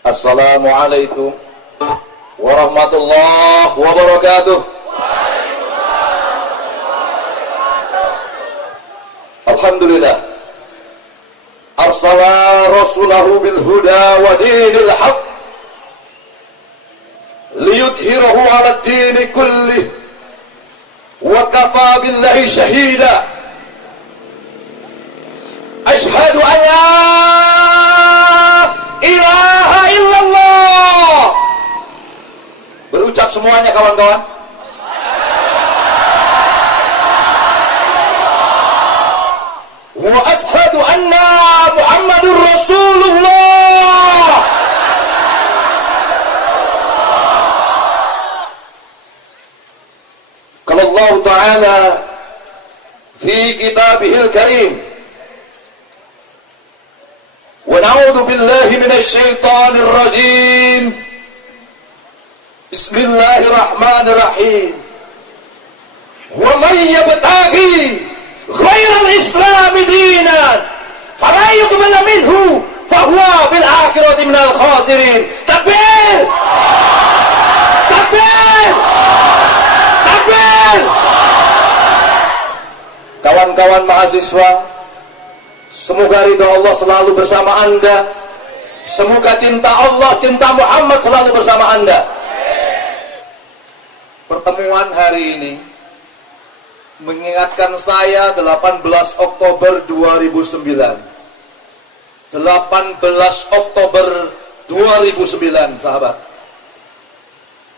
Assalamualaikum warahmatullahi wabarakatuh. Alhamdulillah arsala rasulahu bil huda wa dinil haq liyudhhirahu 'ala ad-din kullih wa kafa billahi shahida. Asyhadu an la ilaha illallah. Berucap semuanya kawan-kawan. Wa asyhadu anna Muhammadur Rasulullah. Qala Allah Ta'ala fi kitabihil karim, wa na'udzu billahi minasy syaithanir rajim. Bismillahirrahmanirrahim. Wa man yabtaghi ghairal islami dinan fala yuqbal minhu fahuwa bil akhirati minal khasirin. Takbir! Takbir! Takbir! Kawan-kawan mahasiswa, semoga ridha Allah selalu bersama Anda. Semoga cinta Allah, cinta Muhammad selalu bersama Anda. Pertemuan hari ini mengingatkan saya 18 Oktober 2009. 18 Oktober 2009, sahabat.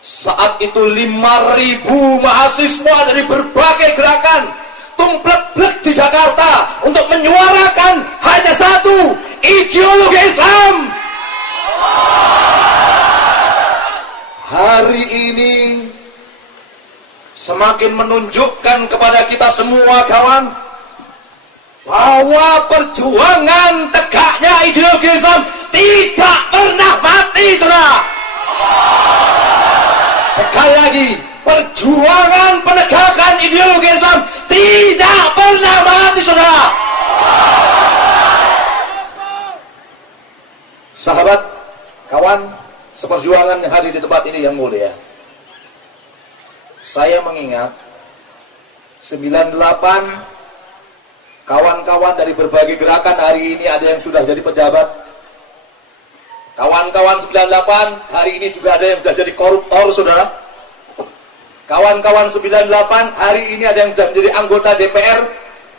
Saat itu 5.000 mahasiswa dari berbagai gerakan tumplek-plek di Jakarta untuk menyuarakan hanya satu, ideologi Islam. Hari ini semakin menunjukkan kepada kita semua kawan bahwa perjuangan tegaknya ideologi Islam tidak pernah mati, saudara. Sekali lagi, perjuangan penegakan ideologi Islam tidak pernah mati, saudara. Sahabat, kawan, seperjuangan yang hadir di tempat ini yang mulia, saya mengingat 98 kawan-kawan dari berbagai gerakan hari ini ada yang sudah jadi pejabat. Kawan-kawan 98 hari ini juga ada yang sudah jadi koruptor, saudara. Kawan-kawan 98 hari ini ada yang sudah menjadi anggota DPR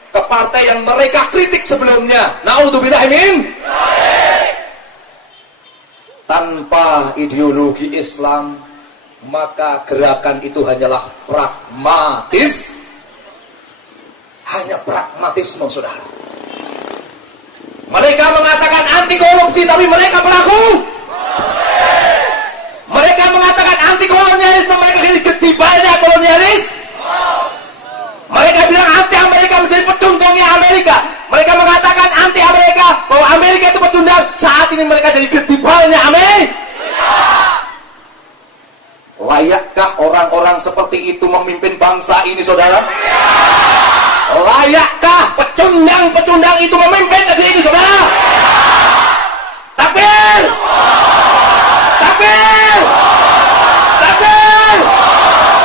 ke partai yang mereka kritik sebelumnya. Na'udzubillah min. Tanpa ideologi Islam, maka gerakan itu hanyalah pragmatis. Hanya pragmatisme, saudara. Mereka mengatakan anti korupsi, tapi mereka pelaku. Mereka mengatakan anti kolonialis, tapi mereka jadi ketibalnya kolonialis. Mereka bilang anti Amerika menjadi pecundangnya Amerika. Mereka mengatakan anti Amerika, bahwa Amerika itu pecundang. Saat ini mereka jadi ketibalnya Amerika. Layakkah orang-orang seperti itu memimpin bangsa ini, saudara? Layakkah pecundang-pecundang itu memimpin negeri ini, saudara? Takbir! Takbir! Takbir!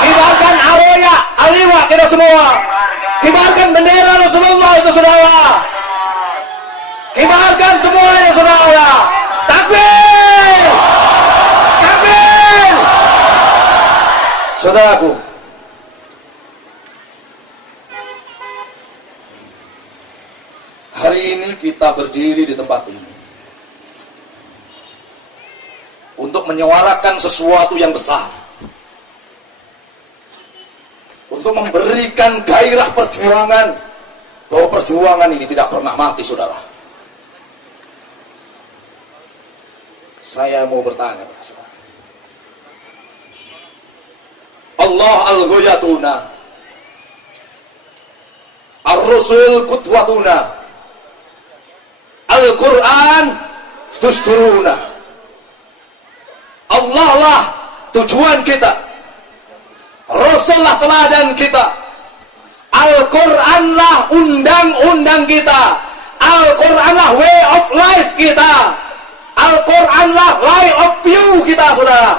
Kibarkan aroya, aliwa kita semua. Kibarkan bendera Rasulullah itu, saudara. Kibarkan semuanya, saudara. Takbir! Takbir! Saudaraku, hari ini kita berdiri di tempat ini untuk menyuarakan sesuatu yang besar, untuk memberikan gairah perjuangan, bahwa perjuangan ini tidak pernah mati, saudara. Saya mau bertanya, Allah al-ghayatuna, ar-rusul qudwatuna, Al-Quran dusturuna. Allah lah tujuan kita, Rasul lah teladan kita, Al-Quran lah undang-undang kita, Al-Quran lah way of life kita, Al-Quran lah way kita, saudara.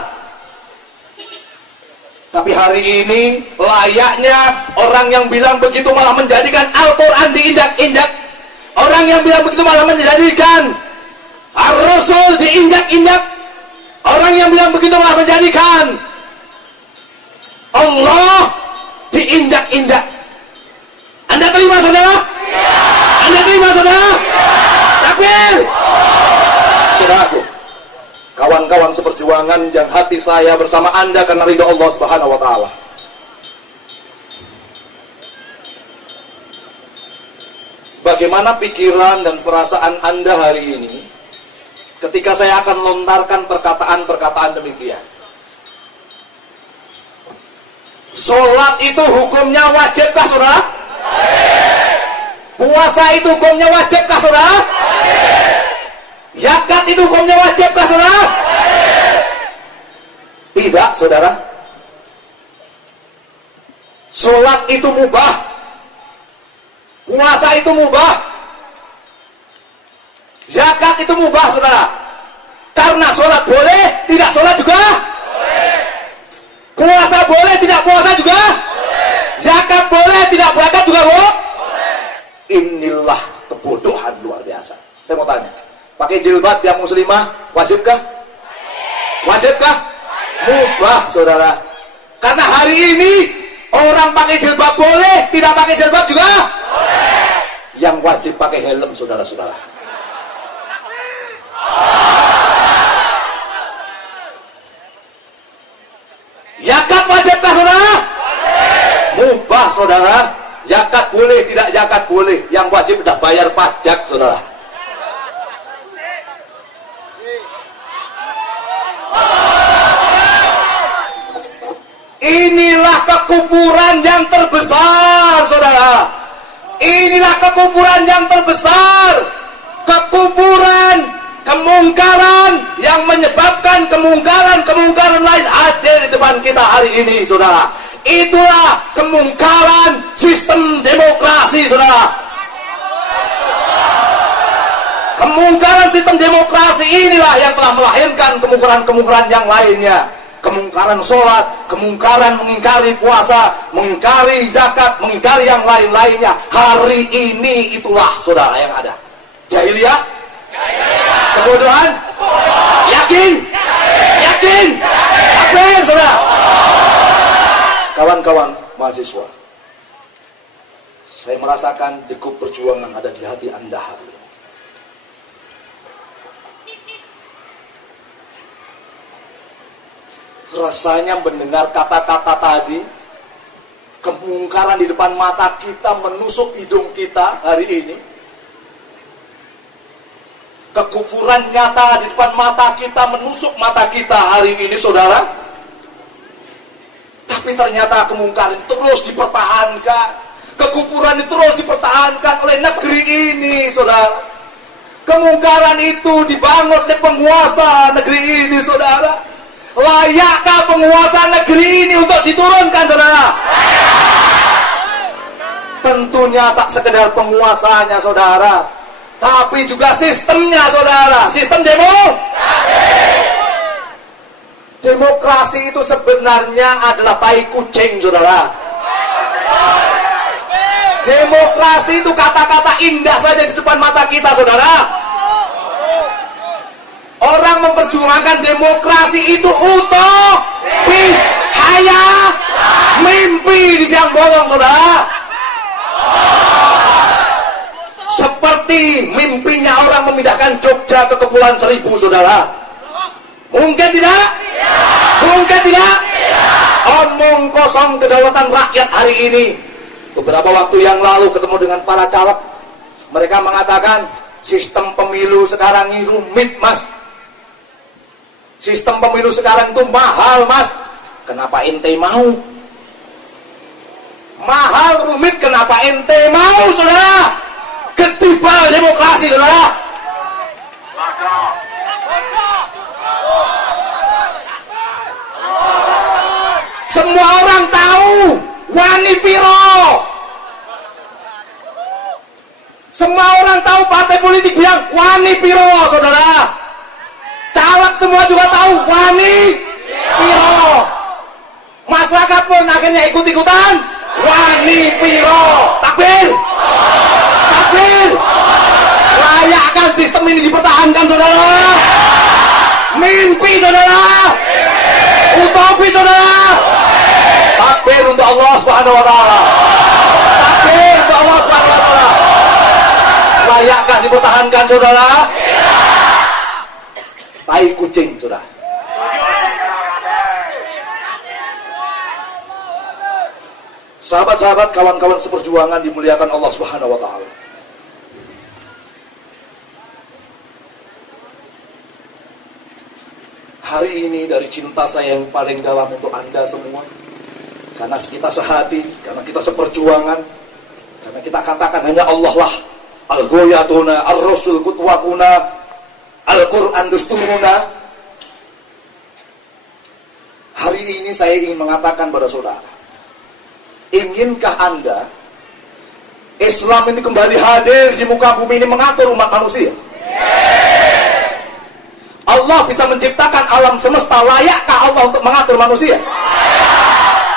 Tapi hari ini layaknya orang yang bilang begitu malah menjadikan Al-Quran diinjak-injak. Orang yang bilang begitu malah menjadikan Ar-Rasul diinjak-injak. Orang yang bilang begitu malah menjadikan Allah diinjak-injak. Anda terima, saudara? Anda terima, saudara? Takbir! Saudaraku, kawan-kawan seperjuangan yang hati saya bersama Anda karena ridha Allah Subhanahu wa taala. Bagaimana pikiran dan perasaan Anda hari ini ketika saya akan lontarkan perkataan-perkataan demikian? Sholat itu hukumnya wajibkah, saudara? Puasa itu hukumnya wajibkah, saudara? Zakat itu hukumnya wajibkah, saudara? Tidak, saudara. Sholat itu mubah. Puasa itu mubah. Zakat itu mubah, saudara. Karena sholat boleh, tidak sholat juga. Puasa boleh, tidak puasa juga. Zakat boleh, tidak zakat juga, Bu. Inilah kebodohan luar biasa. Saya mau tanya, pakai jilbab yang muslimah wajibkah? Wajibkah? Mubah, saudara. Karena hari ini orang pakai jilbab boleh, tidak pakai jilbab juga boleh. Yang wajib pakai helm, saudara-saudara. Zakat wajibkah, saudara? Mubah, saudara. Zakat boleh, tidak zakat boleh. Yang wajib sudah bayar pajak, saudara. Inilah kekufuran yang terbesar, saudara. Inilah kekufuran yang terbesar. Kekufuran, kemungkaran yang menyebabkan kemungkaran lain ada di depan kita hari ini, saudara. Itulah kemungkaran sistem demokrasi, saudara. Kemungkaran sistem demokrasi inilah yang telah melahirkan kemungkaran-kemungkaran yang lainnya. Kemungkaran sholat, kemungkaran mengingkari puasa, mengingkari zakat, mengingkari yang lain-lainnya. Hari ini itulah, saudara, yang ada. Jahiliyah? Kebodohan? Yakin? Yakin? Yakin, saudara? Kawan-kawan mahasiswa, saya merasakan degup perjuangan ada di hati Anda hari ini. Rasanya mendengar kata-kata tadi, kemungkaran di depan mata kita menusuk hidung kita hari ini. Kekufuran nyata di depan mata kita menusuk mata kita hari ini, saudara. Tapi ternyata kemungkaran terus dipertahankan. Kekufuran itu terus dipertahankan oleh negeri ini, saudara. Kemungkaran itu dibangun oleh penguasa negeri ini, saudara. Layakkah penguasa negeri ini untuk diturunkan, saudara? Tentunya tak sekedar penguasanya, saudara, tapi juga sistemnya, saudara. Sistem demokrasi itu sebenarnya adalah tai kucing, saudara. Demokrasi itu kata-kata indah saja di depan mata kita, saudara. Orang memperjuangkan demokrasi itu untuk haya mimpi di siang bolong, saudara. Seperti mimpinya orang memindahkan Jogja ke Kepulauan Seribu, saudara. Mungkin tidak? Mungkin tidak? Omong kosong kedaulatan rakyat hari ini. Beberapa waktu yang lalu ketemu dengan para caleg, mereka mengatakan sistem pemilu sekarang ini rumit, mas. Sistem pemilu sekarang itu mahal, mas. Kenapa ente mau? Mahal, rumit, kenapa ente mau, saudara? Ketibal demokrasi, saudara. Semua orang tahu wani piro. Semua orang tahu partai politik bilang wani piro, saudara. Caleg semua juga tahu wani piro. Masyarakat pun akhirnya ikut-ikutan wani piro. Takbir, takbir. Layakkan sistem ini dipertahankan, saudara. Mimpi, saudara. Utopi, saudara. Takbir untuk Allah Subhanahu wa taala. Takbir untuk Allah Subhanahu wa taala. Layakkah dipertahankan, saudara? Tai kucing, saudara. Sahabat-sahabat, kawan-kawan seperjuangan dimuliakan Allah Subhanahu wa taala. Hari ini dari cinta saya yang paling dalam untuk Anda semua, karena kita sehati, karena kita seperjuangan, karena kita katakan hanya Allah lah al-ghayatuna, ar-rasul qutwatuna, Al-Quran dusturuna. Hari ini saya ingin mengatakan pada saudara, inginkah Anda Islam ini kembali hadir di muka bumi ini mengatur umat manusia? Allah bisa menciptakan alam semesta, layakkah Allah untuk mengatur manusia?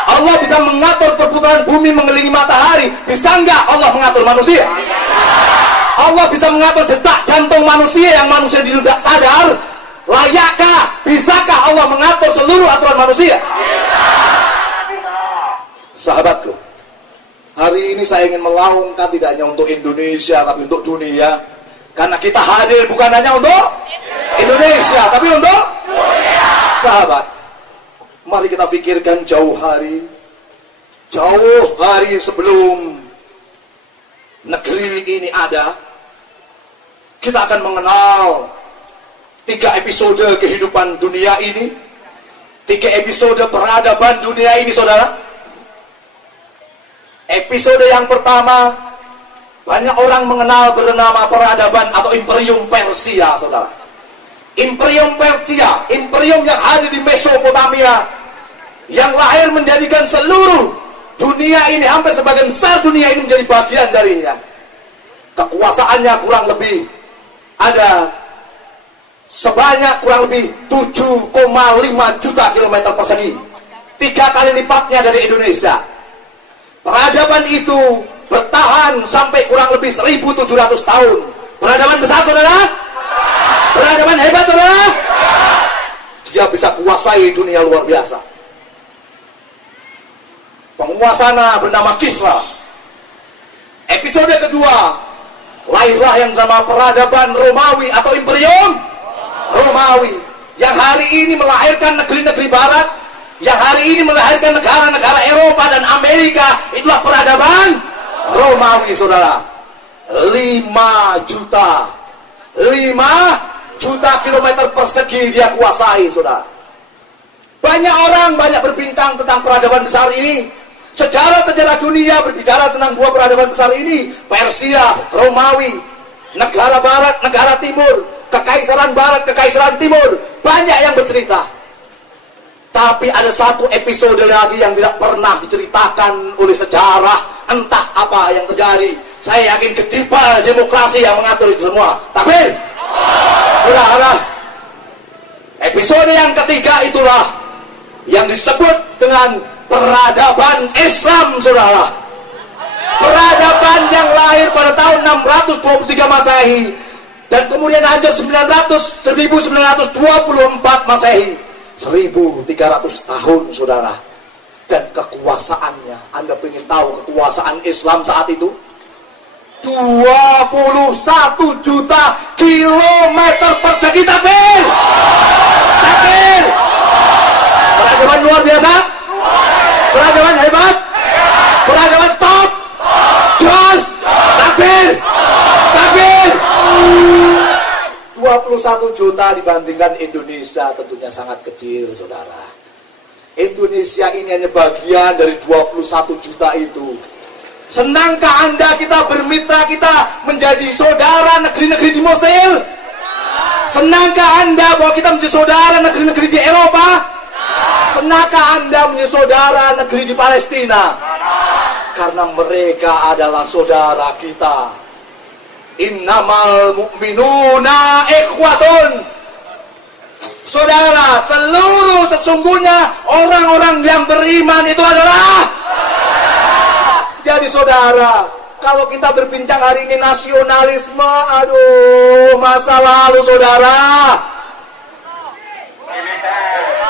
Allah bisa mengatur perputaran bumi mengelilingi matahari, bisa enggak Allah mengatur manusia? Allah bisa mengatur detak jantung manusia yang manusia tidak sadar, layakkah, bisakah Allah mengatur seluruh aturan manusia? Sahabatku, hari ini saya ingin melaungkan tidak hanya untuk Indonesia tapi untuk dunia. Karena kita hadir bukan hanya untuk Indonesia, tapi untuk dunia. Sahabat, mari kita pikirkan jauh hari sebelum negeri ini ada, kita akan mengenal 3 episode kehidupan dunia ini, 3 episode peradaban dunia ini, saudara. Episode yang pertama, banyak orang mengenal bernama peradaban atau Imperium Persia, saudara. Imperium Persia, imperium yang hadir di Mesopotamia, yang lahir menjadikan seluruh dunia ini, hampir sebagian besar dunia ini menjadi bagian darinya. Kekuasaannya kurang lebih ada sebanyak kurang lebih 7,5 juta kilometer persegi, 3 kali lipatnya dari Indonesia. Peradaban itu bertahan sampai kurang lebih 1.700 tahun. Peradaban besar, saudara? Peradaban hebat, saudara? Dia bisa kuasai dunia luar biasa. Penguasanya bernama Kisra. Episode kedua, lahirlah yang bernama peradaban Romawi atau Imperium Romawi, yang hari ini melahirkan negeri-negeri barat, yang hari ini melahirkan negara-negara Eropa dan Amerika. Itulah peradaban Romawi, saudara. 5 juta kilometer persegi dia kuasai, saudara. Banyak orang berbincang tentang peradaban besar ini. Sejarah-sejarah dunia berbicara tentang 2 peradaban besar ini, Persia, Romawi, negara barat, negara timur, kekaisaran barat, kekaisaran timur. Banyak yang bercerita. Tapi ada satu episode lagi yang tidak pernah diceritakan oleh sejarah, entah apa yang terjadi. Saya yakin ketiba demokrasi yang mengatur itu semua. Tapi, saudara, episode yang ketiga itulah yang disebut dengan peradaban Islam, saudara. Peradaban yang lahir pada tahun 623 Masehi dan kemudian hancur 1924 Masehi. 1.300 tahun, saudara. Dan kekuasaannya, Anda ingin tahu kekuasaan Islam saat itu? 21 juta kilometer persegi. Takbir! Takbir! Peradaban luar biasa? Peradaban hebat? Peradaban top? Jos! Takbir! Takbir! 21 juta dibandingkan Indonesia tentunya sangat kecil, saudara. Indonesia ini hanya bagian dari 21 juta itu. Senangkah Anda kita bermitra, kita menjadi saudara negeri-negeri di Mesir? Senangkah Anda bahwa kita menjadi saudara negeri-negeri di Eropa? Senangkah Anda menjadi saudara negeri di Palestina? Karena mereka adalah saudara kita. Innamal mu'minuna ikhwatun. Saudara, seluruh sesungguhnya orang-orang yang beriman itu adalah. Jadi saudara, kalau kita berbincang hari ini nasionalisme, aduh, masa lalu saudara.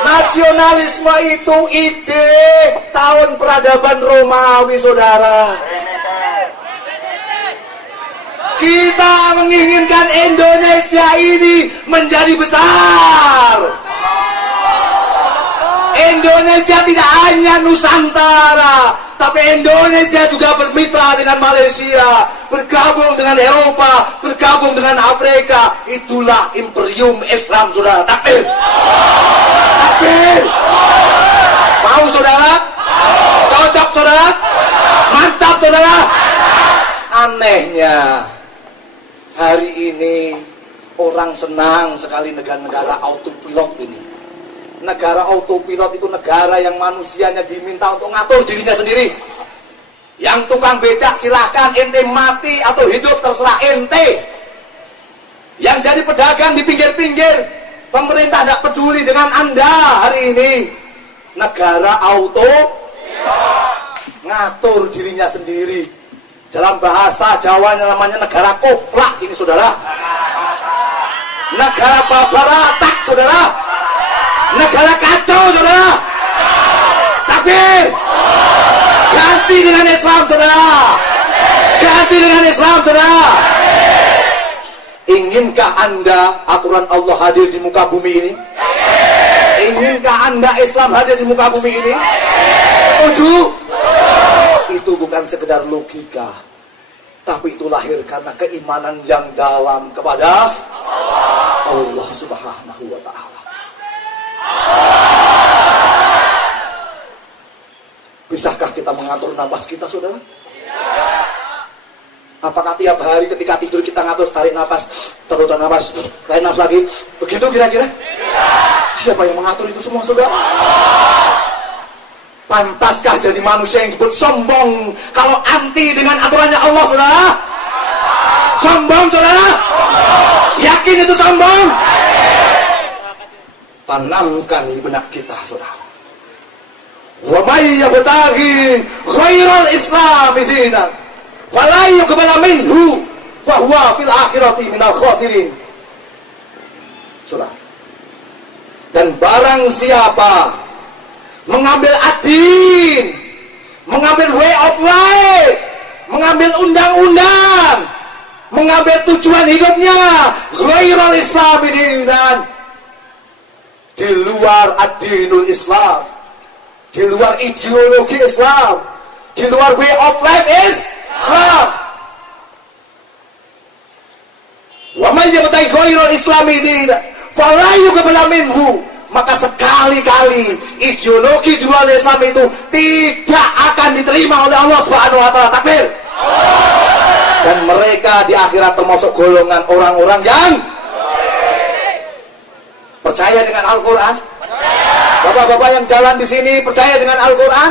Nasionalisme itu ide tahun peradaban Romawi saudara. Kita menginginkan Indonesia ini menjadi besar. Indonesia tidak hanya Nusantara, tapi Indonesia juga bermitra dengan Malaysia, bergabung dengan Eropa, bergabung dengan Afrika. Itulah imperium Islam, saudara. Takbir. Takbir. Mau saudara? Cocok saudara? Mantap saudara? Anehnya, hari ini orang senang sekali negara autopilot ini. Negara autopilot itu negara yang manusianya diminta untuk ngatur dirinya sendiri. Yang tukang becak silahkan, ente mati atau hidup terserah ente. Yang jadi pedagang di pinggir-pinggir, pemerintah tidak peduli dengan anda hari ini. Negara ngatur dirinya sendiri. Dalam bahasa Jawa namanya negara koplak ini saudara. Negara babaratak saudara. Negara kacau saudara. Takbir. Ganti dengan Islam saudara. Ganti dengan Islam saudara. Inginkah anda aturan Allah hadir di muka bumi ini? Inginkah anda Islam hadir di muka bumi ini? Setuju? Itu bukan sekedar logika, tapi itu lahir karena keimanan yang dalam kepada Allah Subhanahu wa ta'ala. Bisakah kita mengatur napas kita, saudara? Apakah tiap hari ketika tidur kita ngatur tarik napas, tarik napas, tarik napas lagi? Begitu kira-kira? Siapa yang mengatur itu semua, saudara? Pantaskah jadi manusia yang disebut sombong kalau anti dengan aturannya Allah, saudara? Sombong, saudara? Yakin itu sombong? Tanamkan di benak kita, saudara. Wa may yabtaghi ghairal Islam dinan fala yuqbal minhu fa huwa fil akhirati minal khasirin. Saudara. Dan barang siapa mengambil adin, mengambil way of life, mengambil undang-undang, mengambil tujuan hidupnya ghairul Islam dinan, di luar adinul Islam, di luar ideologi Islam, di luar way of life Islam. Wa man yabtaghi ghairal Islami dinan fala yuqbal minhu, maka sekali-kali ideologi di luar Islam itu tidak akan diterima oleh Allah Subhanahu wa ta'ala. Takbir. Dan mereka di akhirat termasuk golongan orang-orang yang percaya dengan Al-Quran. Bapak-bapak yang jalan di sini percaya dengan Al-Quran?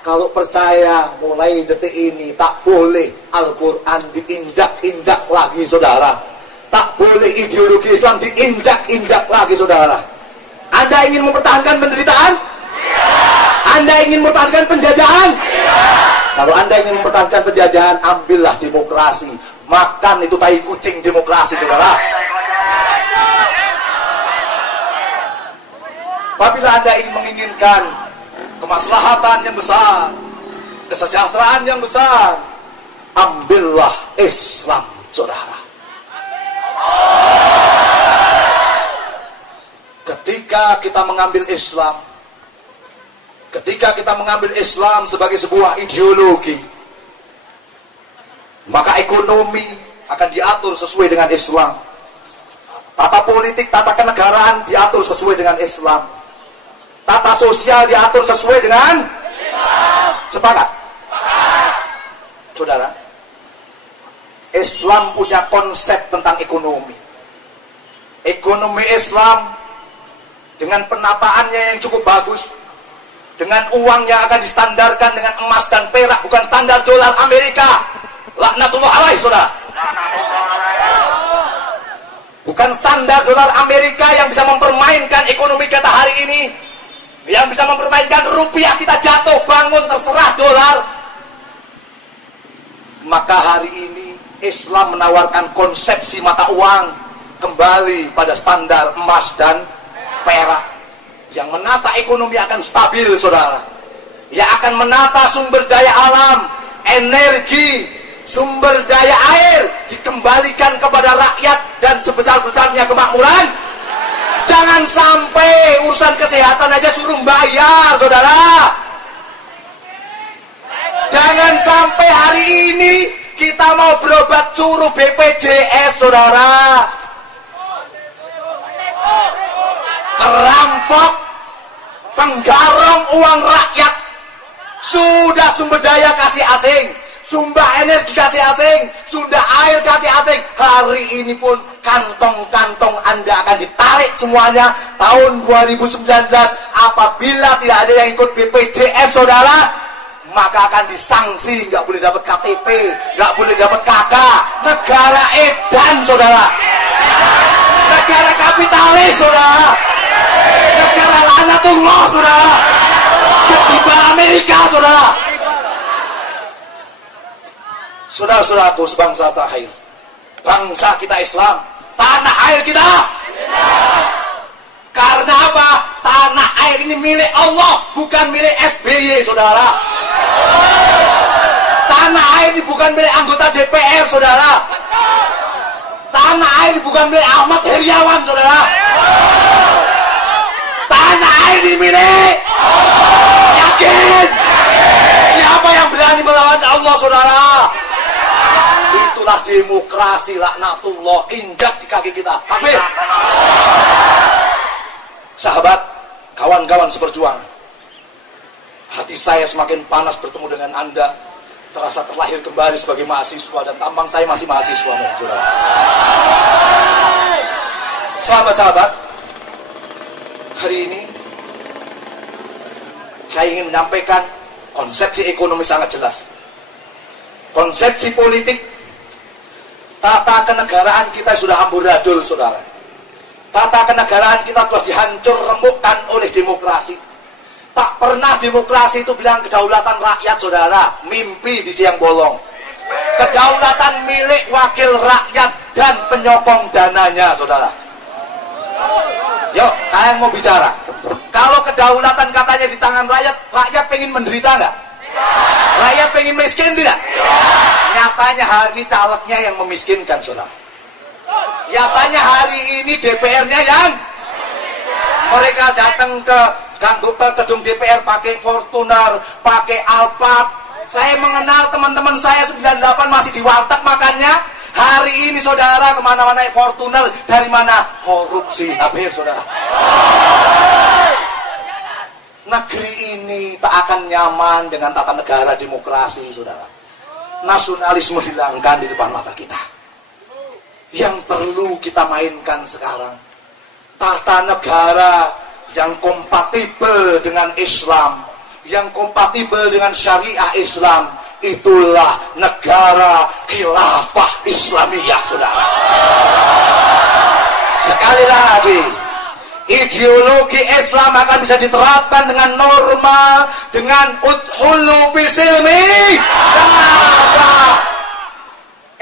Kalau percaya, mulai detik ini tak boleh Al-Quran diinjak-injak lagi, saudara. Tak boleh ideologi Islam diinjak-injak lagi, saudara. Anda ingin mempertahankan penderitaan? Anda ingin mempertahankan penjajahan? Kalau Anda ingin mempertahankan penjajahan, ambillah demokrasi. Makan itu tai kucing demokrasi, saudara. Apabila Anda ingin menginginkan kemaslahatan yang besar, kesejahteraan yang besar, ambillah Islam, saudara. Ketika kita mengambil Islam, ketika kita mengambil Islam sebagai sebuah ideologi, maka ekonomi akan diatur sesuai dengan Islam. Tata politik, tata kenegaraan diatur sesuai dengan Islam. Tata sosial diatur sesuai dengan Islam. Sepakat? Saudara, Islam punya konsep tentang ekonomi. Ekonomi Islam dengan penataannya yang cukup bagus, dengan uang yang akan distandarkan dengan emas dan perak, bukan standar dolar Amerika. Laknatullah alaih, saudara. Bukan standar dolar Amerika yang bisa mempermainkan ekonomi kita hari ini, yang bisa mempermainkan rupiah kita jatuh bangun terserah dolar. Maka hari ini Islam menawarkan konsepsi mata uang kembali pada standar emas dan perak, yang menata ekonomi akan stabil, saudara. Yang akan menata sumber daya alam, energi, sumber daya air dikembalikan kepada rakyat dan sebesar-besarnya kemakmuran. Jangan sampai urusan kesehatan aja suruh bayar, saudara. Jangan sampai hari ini kita mau berobat suruh BPJS, saudara. Perampok, penggarong uang rakyat. Sudah sumber daya kasih asing, sumber energi kasih asing, sudah air kasih asing. Hari ini pun kantong-kantong Anda akan ditarik semuanya. Tahun 2019 apabila tidak ada yang ikut BPJS, saudara, maka akan disanksi, nggak boleh dapat KTP, nggak boleh dapat KK. Negara edan, saudara. Negara kapitalis, saudara. Negara lanatullah, saudara. Ketimbang Amerika, saudara. Saudara-saudaraku sebangsa terakhir, bangsa kita Islam, tanah air kita Islam. Karena apa? Tanah air ini milik Allah, bukan milik SBY, saudara. Tanah air ini bukan milik anggota DPR, saudara. Tanah air ini bukan milik Ahmad Heriawan, saudara. Tanah air ini milik yakin. Siapa yang berani melawan Allah, saudara? Itulah demokrasi, laknatullah, injak di kaki kita. Tapi sahabat, kawan-kawan seperjuangan, hati saya semakin panas bertemu dengan Anda. Terasa terlahir kembali sebagai mahasiswa, dan tampang saya masih mahasiswa, saudara. Sahabat-sahabat, hari ini saya ingin menyampaikan konsepsi ekonomi sangat jelas, konsepsi politik, tata kenegaraan kita sudah amburadul, saudara. Tata kenegaraan kita telah dihancur remukkan oleh demokrasi. Tak pernah demokrasi itu bilang kedaulatan rakyat, saudara. Mimpi di siang bolong. Kedaulatan milik wakil rakyat dan penyokong dananya, saudara. Yuk, kalian mau bicara. Kalau kedaulatan katanya di tangan rakyat, rakyat pengen menderita nggak? Rakyat pengen miskin tidak? Nyatanya hari ini calegnya yang memiskinkan, saudara. Nyatanya hari ini DPR-nya yang mereka datang ke gedung DPR pakai Fortuner, pakai Alphard. Saya mengenal teman-teman saya 98 masih di warteg makannya. Hari ini, saudara, kemana-mana Fortuner. Dari mana? Korupsi. Habis, saudara. Negeri ini tak akan nyaman dengan tata negara demokrasi, saudara. Nasionalisme hilangkan di depan mata kita. Yang perlu kita mainkan sekarang, tata negara yang kompatibel dengan Islam, yang kompatibel dengan syariah Islam. Itulah negara khilafah Islamiyah, saudara. Sekali lagi, ideologi Islam akan bisa diterapkan dengan norma, dengan udhulu fisilmi.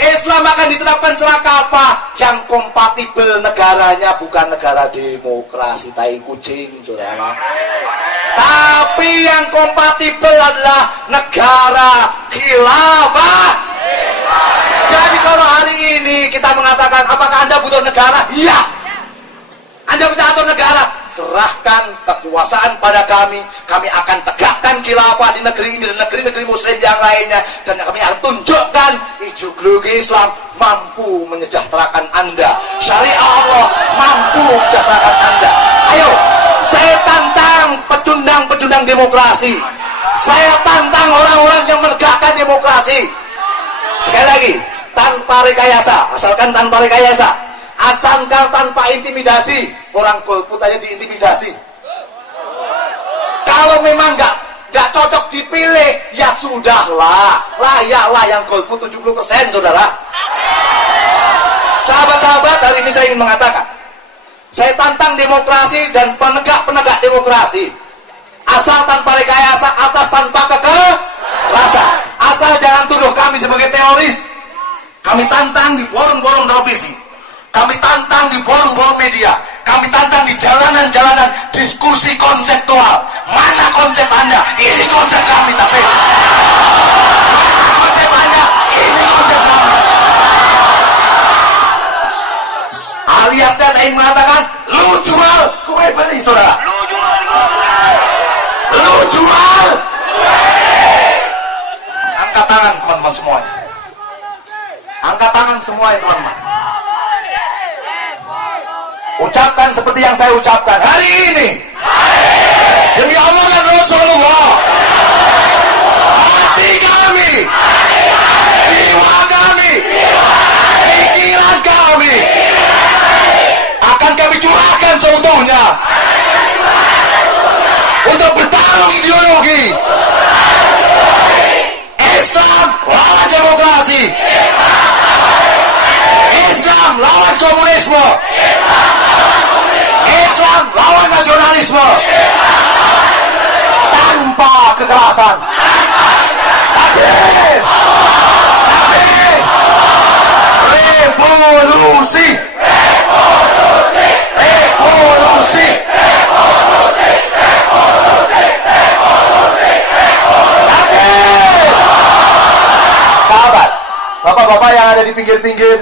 Islam akan diterapkan secara apa? Yang kompatibel negaranya bukan negara demokrasi tai kucing, saudara. Tapi yang kompatibel adalah negara khilafah. Jadi kalau hari ini kita mengatakan, apakah Anda butuh negara? Iya. Anda bisa atur negara, serahkan kekuasaan pada kami. Kami akan tegakkan khilafah di negeri ini dan negeri-negeri muslim yang lainnya. Dan kami akan tunjukkan ideologi Islam mampu menyejahterakan Anda. Syariah Allah mampu menyejahterakan Anda. Ayo, saya tantang pecundang-pecundang demokrasi. Saya tantang orang-orang yang menegakkan demokrasi. Sekali lagi, tanpa rekayasa, asalkan tanpa rekayasa. Asalkan tanpa intimidasi. Orang golput aja diintimidasi. Kalau memang nggak cocok dipilih, ya sudahlah, layaklah yang golput 70%, saudara. Sahabat-sahabat, hari ini saya ingin mengatakan, saya tantang demokrasi dan penegak-penegak demokrasi. Asal tanpa rekayasa, atas tanpa kekerasan. Asal jangan tuduh kami sebagai teroris. Kami tantang di forum-forum televisi. Kami tantang di forum-forum media. Kami tantang di jalanan-jalanan diskusi konseptual. Mana konsep Anda? Ini konsep kami, tapi mana konsep Anda? Ini konsep kami. Aliasnya saya ingin mengatakan, lu jual, gue beli, saudara. Lu jual. Angkat tangan teman-teman semuanya. Angkat tangan semuanya teman-teman. Ucapkan seperti yang saya ucapkan hari ini. Demi Allah dan Rasulullah, hati kami, jiwa kami, pikiran kami akan kami curahkan seutuhnya untuk bertarung ideologi Islam lawan demokrasi, Islam lawan komunisme, Islam lawan nasionalisme, tanpa kekerasan. Amin. Amin. Revolusi. Revolusi. Revolusi. Revolusi. Revolusi. Revolusi. Amin. Sahabat, bapak-bapak yang ada di pinggir-pinggir